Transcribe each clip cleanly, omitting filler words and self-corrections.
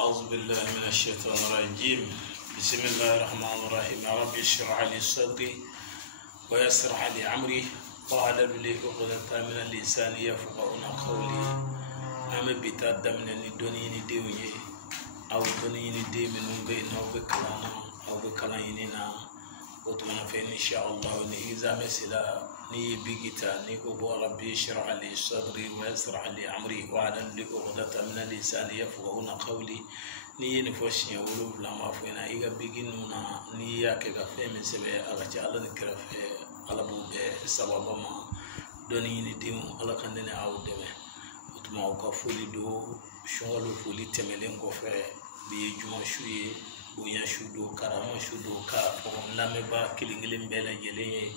أعوذ بالله من الشيطان الرجيم. بسم الله الرحمن الرحيم. يا رب اشرح لي صدري ويسر لي أمري واحلل عقدة من اللسان يفقهون قولي. أما بتاد من الدنيا نديوي أو الدنيا ندي من بين أو بكلانا أو بكلايننا وتمنى فين إن شاء الله إذا مثلا ني بيجتا نيكو ربي اشرح لي صدري ويسر لي أمري واحلل عقدة من اللسان يفقهون قولي. ni ni foshi ya wulu la mafuna iga biginuna ni yake ga feme sebe agacha ala ni krafe ala bube sababa ma doni ni dimu ala kandene awdeme utuma ko fuli do shongalo fuli temelen ko fe bi juma shuye buya shudo karama shudo ka ko lame ba kilingile mbele jele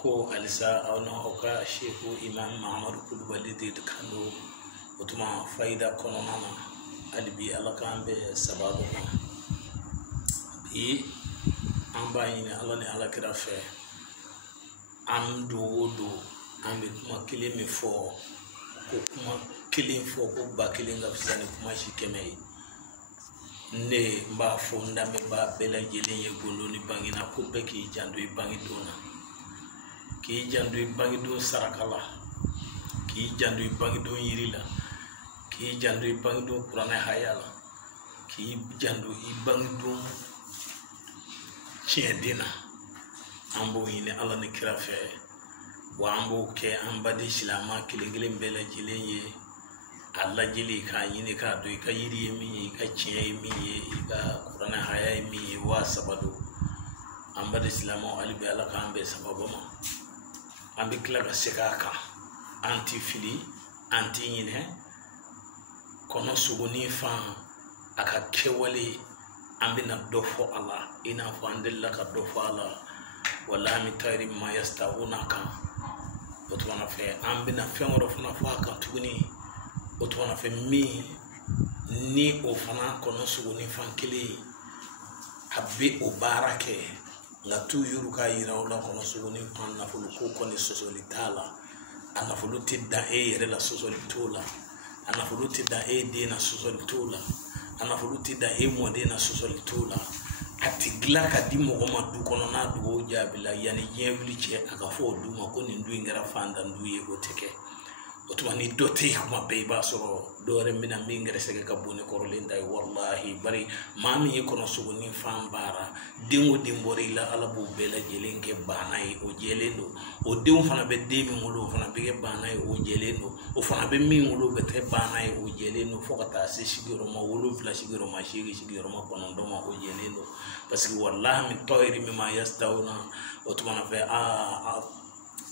ko alisa awna oka sheikhu imam Muhammad Kulbali de kando utuma faida kono mama alibi ala kan be sababu kan bi an ba yin ala ni ala kira fe am do am be kuma kile mi fo ko kuma kile fo ko ba kile nga fisani kuma shi kemei ne mba fo ndame ba bela jele ye gondo ni bangina ko be ki jandu e bangi dona ki jandu e bangi do sarakala ki jandu e bangi do yirila ki jandu ibangdu kurana hayala ki jandu ibangdu chiedina ambo yine ala ni krafe wa ambo ke ambadi islama kilingile mbele jilenye alla jili ka yine ka do ka yiri mi ka chiye mi ka kurana haya mi wa sabadu ambadi islama ali be ala ka ambe sababu ma ambi kila ka sekaka anti fili anti yine kono suguni fan aka kewale ambina dofo Allah ina fa andilla ka dofo Allah wala mi tayri ma yastawunaka otwana fe ambina fengoro fana fa ka tuguni otwana fe mi ni o fana kono suguni fan kili habbi o barake la tu yuruka yira wala kono suguni fan na fulu ko koni sosolitala ana fulu tidda e yere la sosolitola ana fuluti da de na sosol tola ana fuluti da mode na sosol tola atigla ka di mo ma du kono na du jabila yani yewli che aka fo du ma ko ni ndu ngara fanda ndu ye go teke otwani dote kuma be ba soro dore mina mingere sege ka boni korolin dai wallahi bari mami e kono suguni fambara dingo dimbori la ala bu bela jelenke banai o jelendo o deum fana be demi mulo fana be banai o jelendo o fana be mi mulo be te banai o jelendo fokata se shigiro ma wolo fla shigiro ma shigiro ma kono ndo ma o jelendo parce que wallahi min toyri mi ma yastawna otwana fe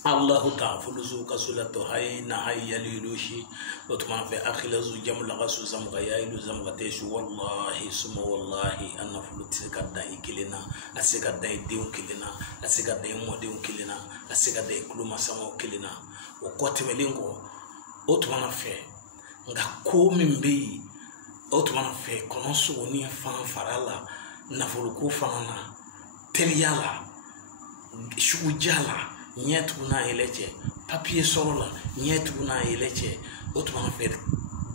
الله تعالى زوك سلطة هاي نهاية ليلوشي وتما في أخي لزو جمل غسو زمغيا إلو زمغتيش والله سمو والله أنا فلوت سكدا إكلنا أسكدا ديون كلنا أسكدا يمو ديون كلنا أسكدا يكلما سمو كلنا وقوت ملينغو وتما في ngako mimbi وتما في كونسو وني فان فرلا نفلكو فانا تريالا شو جالا nyetu na eleche papier sorola nyetu na eleche otuma fer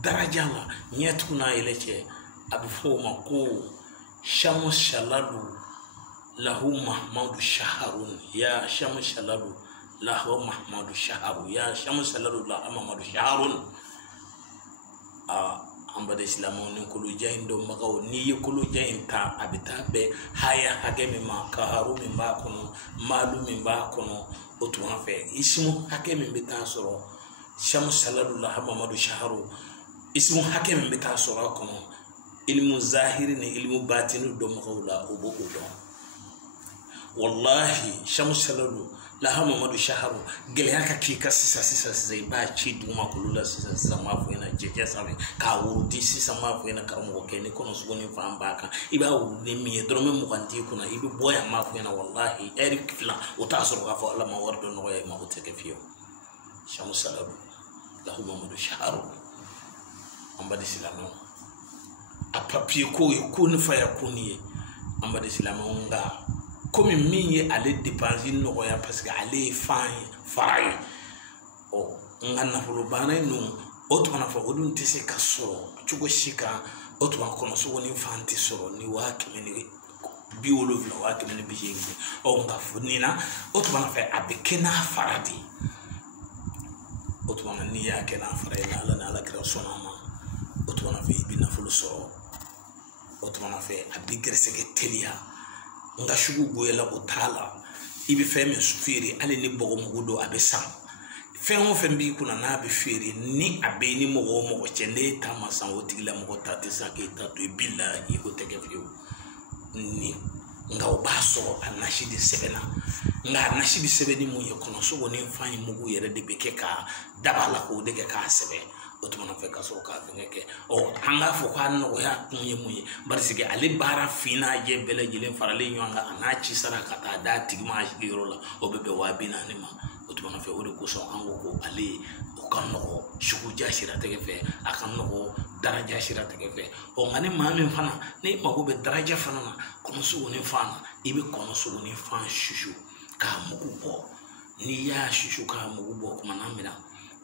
daraja la nyetu na eleche abifo mako shamu shalalu lahu mahmud shaharun ya shamu shalalu lahu mahmud shaharu ya shamu shalalu lahu mahmud shaharun ambade islamu ni kulu jaindo magaw ni kulu jainta abitabe haya hagemi ma kaharu min ba kono malu min ba kono otuma fe ismu hakemi bita soro shamu sallallahu Muhammadu shaharu ismu hakemi bita soro kono ilmu zahiri ni ilmu batinu do magawla obo wallahi shamu sallallahu la Muhammadu shaharu gele haka kika sisa zai ba ci duma kulula sisa mafu yana jeje sabe ka wudi sisa mafu yana karamo ke ne kono sugoni fa ambaka iba wudi mi drome mu kanti kuna ibi boya mafu yana wallahi erik fila utasuru ka fa Allah ma wardo no ya ma uteke fiyo shamu salabu la Muhammadu shaharu ambadi silamu apapi ko yakun fa yakuni ambadi silamu nga comme mi ale dépenser no ya parce que ale faray o ngana fulu bana no otu na fa odun tese kasoro cogo si kan o tuma kɔnɔ sogo ni fan tɛ sɔrɔ ni 70,000 180,000 o nka nina o tuma fɛ a bɛ kɛ n'a fara de o tuma n'i y'a kɛ n'a fara ye Ala ni Alakira sɔnna ma o tuma fɛ i bɛ nafolo sɔrɔ o tuma fɛ a bɛ gɛrɛsɛgɛ teliya nka sugu goyala o t'a la i bɛ fɛn min feere hali ni bɔgɔmugu don a bɛ san fɛn o fɛn b'i kunna n'a bɛ feere ni a bɛ ni mɔgɔ o mɔgɔ cɛ ne ta ma san o tigila mɔgɔ ta tɛ sa k'e ta to i billahi o tɛ kɛ fiyewu ni nka o b'a sɔrɔ a nasi de sɛbɛnna nka a nasi bɛ sɛbɛn ni mun ye kɔnɔ sogo ni fan ye mugu yɛrɛ de bɛ kɛ ka daba la k'o de kɛ k'a sɛbɛn o tuma fɛ ka sɔrɔ k'a fɛngɛ kɛ an k'a fɔ k'a nɔgɔya kun ye mun ye barisike ale baara finna jɛ bɛɛ lajɛlen faralen ɲɔgɔn kan a n'a ci sara ka taa d'a tigi ma a sigiyɔrɔ la o bɛ bɛn 40,000 ma o tuma fɛ o de kosɔn an ko ale o ka nɔgɔ suguja siratigɛ fɛ a ka nɔgɔ daraja siratigɛ fɛ nka ni maa min fana ni mago bɛ daraja fana na kɔnɔ sogo ni fan na i bɛ kɔnɔ sogo ni fan susu k'a mugu bɔ n'i y'a susu k'a mugu bɔ kuma na mina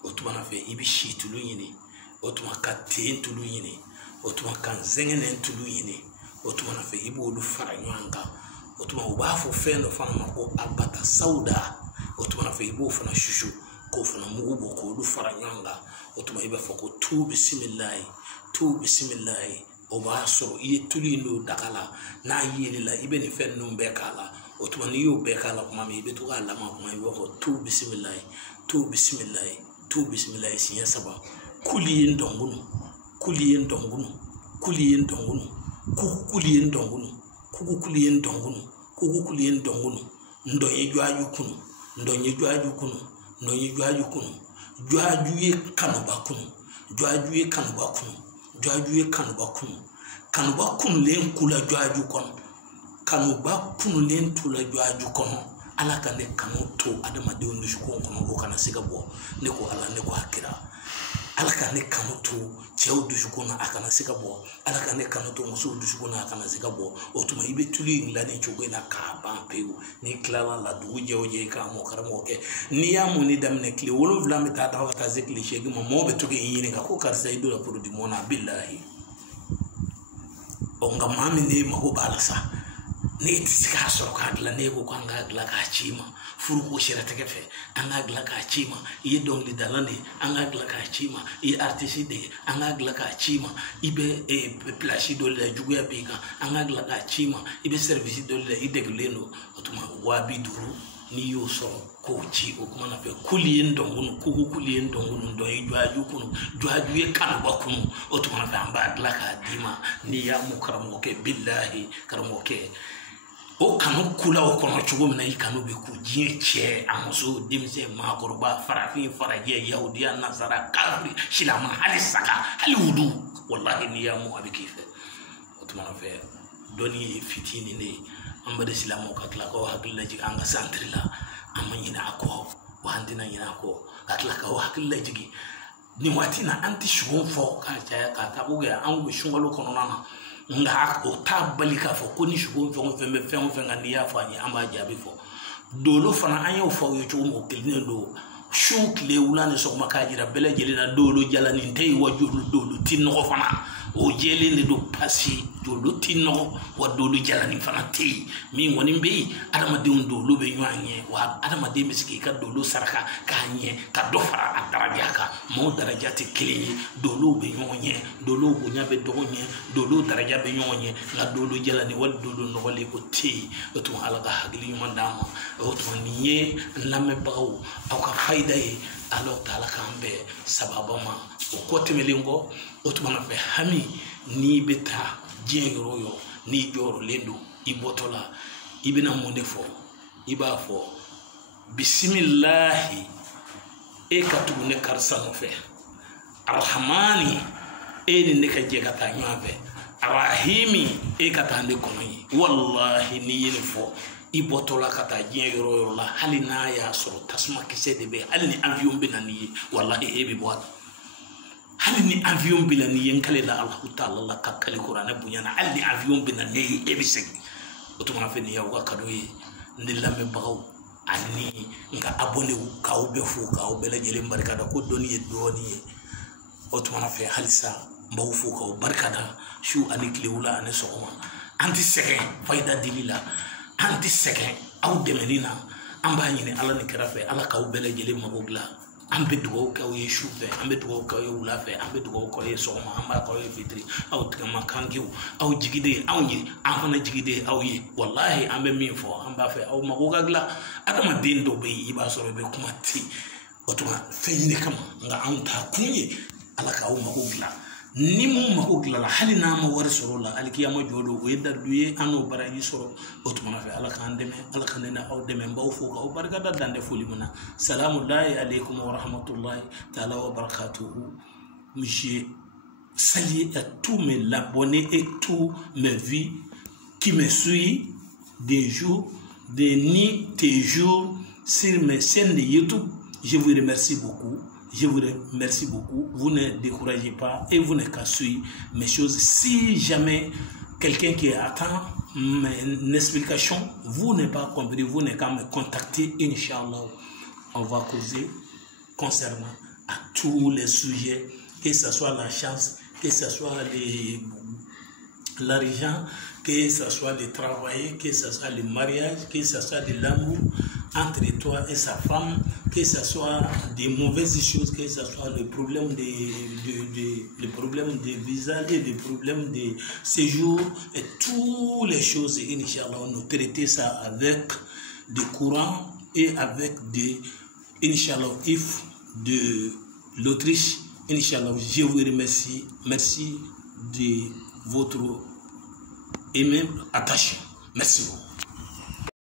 o tuma fɛ i bɛ si tulu ɲini o tuma ka ten tulu ɲini o tuma ka zɛngɛnɛ tulu ɲini o tuma fɛ i b'olu fara ɲɔgɔn kan o tuma u b'a fɔ fɛn dɔ fana ma ko abata sauda o tuma fɛ i b'o fana susu k'o fana mugu bɔ k'olu fara ɲɔgɔn kan o tuma i b'a fɔ ko tu bisimilayi o b'a sɔrɔ i ye tulu in don daga la n'a yelela i bɛ nin fɛn ninnu bɛɛ k'a la o tuma n'i y'o bɛɛ k'a la kuma min i bɛ to k'a lama kuma i b'a fɔ tu bisimilayi siɲɛ 3 kuli ye ndɔngunu kuku kuli ye ndɔngunu ndɔnye jwaju kunu jwaju ye kanuba kunu len kula jwaju kono kanuba kunu len tula jwaju kono ala ka ne kanu to adamadenw dusukun kɔnɔ o kana se ka bɔ ne ko ala ne ko akira ala ka ne kanu to cɛw dusukun na a kana se ka bɔ ala ka ne kanu to musow dusukun na a kana se ka bɔ o tuma i bɛ tulu in dilan nin cogo in na k'a ban pewu n'i tilala la dugu jɛ o jɛ i k'a mɔ karamɔgɔ kɛ n'i y'a mɔni daminɛ tile 7 bɛ taa ka taa se tile 8 ma mɔgɔw bɛ to k'i ɲininka ko karisa i donna produit mɔn na billahi nka maa min ne mago b'a la sa ne tɛ se k'a sɔrɔ k'a dilan ne ko k'an k'a dilan k'a ci ma furuko siratigɛ fɛ an k'a dilan k'a ci ma i ye dɔnkilidalan de ye an k'a dilan k'a ci ma i ye artiste de ye an k'a dilan k'a ci ma i bɛ place dɔ de la juguya b'i kan an k'a dilan k'a ci ma i bɛ service dɔ de la i degulen don o tuma 50,000 n'i y'o sɔrɔ k'o ci o kuma na fɛ kuli ye ndɔngunu kuku kuli ye ndɔngunu ndɔn ye jwaju ye kanuba kunu o tuma na fɛ an b'a dilan k'a d'i ma n'i y'a mu karamɔgɔkɛ billahi karamɔgɔkɛ o kanu kula o kɔnɔ cogo min na i kanu bɛ ku diɲɛ cɛ a muso denmisɛn maakɔrɔba farafin farajɛ yahudiya nazara kafiri silama hali saga hali wudu wallahi n'i y'a mu a bɛ k'i fɛ o tuma na fɛ dɔnni ye fitinin de ye an bɛ silamɛw ka tila k'aw hakili lajigin an ka santiri la an ma ɲinɛ a kɔ wa an tɛna ɲinɛ a kɔ ka tila k'aw hakili lajigin nin waati in na an tɛ sugun fɔ k'a caya k'a ta ko kɛ an bɛ sunkalo kɔnɔna na nka o t'a bali k'a fɔ ko ni sugun fɛn o fɛn bɛ fɛn o fɛn kan n'i y'a fɔ an ye an b'a jaabi fɔ dolo fana an y'o fɔ aw ye cogo min o kelen don su tile wula ni sɔgɔma k'a jira bɛɛ lajɛlen na dolo jalanin tɛ yen wa dolo ti nɔgɔ fana o jɛlen de don pasi dolo ti nɔgɔ wa dolo jalanin fana tɛ yen min kɔni bɛ yen adamadenw dolo bɛ ɲɔgɔn ɲɛ wa adamaden bɛ se k'i ka dolo saraka k'a ɲɛ ka dɔ fara a daraja kan maaw daraja tɛ kelen ye dolo bɛ ɲɔgɔn ɲɛ dolo bonya bɛ dɔgɔ ɲɛ dolo daraja bɛ ɲɔgɔn ɲɛ nka dolo jalanin wali dolo nɔgɔlen o tɛ yen o tuma ala ka hakili ɲuman d'an ma o tuma nin ye lamɛnbagaw aw ka fayida ye ala ta'ala k'an bɛɛ sababa ma o kɔ tɛmɛlen kɔ o tuma na fɛ hami n'i bɛ taa diɲɛ yɔrɔ o yɔrɔ n'i jɔyɔrɔlen don i bɔtɔ la i bɛna mun de fɔ i b'a fɔ bisimilahi e ka tugu ne karisa nɔfɛ arahamani e ni ne ka jɛ ka taa ɲɔgɔn fɛ arahimi e ka taa ne kɔnɔ ye wallahi n'i ye nin fɔ i bɔtɔla ka taa diɲɛ yɔrɔ o yɔrɔ la hali n'a y'a sɔrɔ tasuma kisɛ de bɛ hali ni avion bɛ na n'i ye wallahi e bɛ bɔ a la hali ni avion bɛ na n'i ye n kale la Alahu Taala la ka kale kuranɛ bonya na hali ni avion bɛ na ne ye e bɛ segin o tuma na fɛ nin y'aw ka cadeau ye ne lamɛnbagaw ani n ka abonnew k'aw bɛɛ fo k'aw bɛɛ lajɛlen barikada ko dɔnni ye dɔɔnin ye o tuma na fɛ halisa mbaw fo ko barkada shu ani klewula ani sokoma anti seke fayda dilila anti seke aw demenina amba nyini ala ni kirafe ala ka ubele jele magogla ambe dugo ka ye shufe ambe dugo ka ye ulafe ambe dugo ka ye sokoma amba ka ye fitri aw tkama kangiu aw jigide aw ni amana jigide aw ye wallahi ambe min fo amba fe aw magogla adama dindo be iba soro be kuma ti otuma feyni kama nga anta kunye ala ka aw magogla ni mo magogla la halina ma war soro la alkiyama jodo o yedda duye ano baraji soro otuma fe ala kan deme ala kan na aw deme mbaw fo ka aw barka da dande foli muna salamu alaykum wa rahmatullahi ta'ala wa barakatuhu. Je salue à tous mes abonnés et tous mes vies qui me suivent des jours, des nuits, des jours sur mes chaînes de YouTube. Je vous remercie beaucoup. Je vous remercie beaucoup. Vous ne découragez pas et vous ne qu'à suivre mes choses. Si jamais quelqu'un qui attend une explication, vous n'avez pas compris, vous n'avez qu'à me contacter. Inch'Allah, on va causer concernant à tous les sujets, que ce soit la chance, que ce soit l'argent, que ce soit le travail, que ce soit le mariage, que ce soit de l'amour entre toi et sa femme, que ce soit des mauvaises choses, que ce soit le problème de visa et le problème de séjour et toutes les choses. Inch'Allah, on nous traiter ça avec des courants et avec des Inch'Allah if de l'Autriche. Inch'Allah, je vous remercie. Merci de votre aimable attention. Merci beaucoup.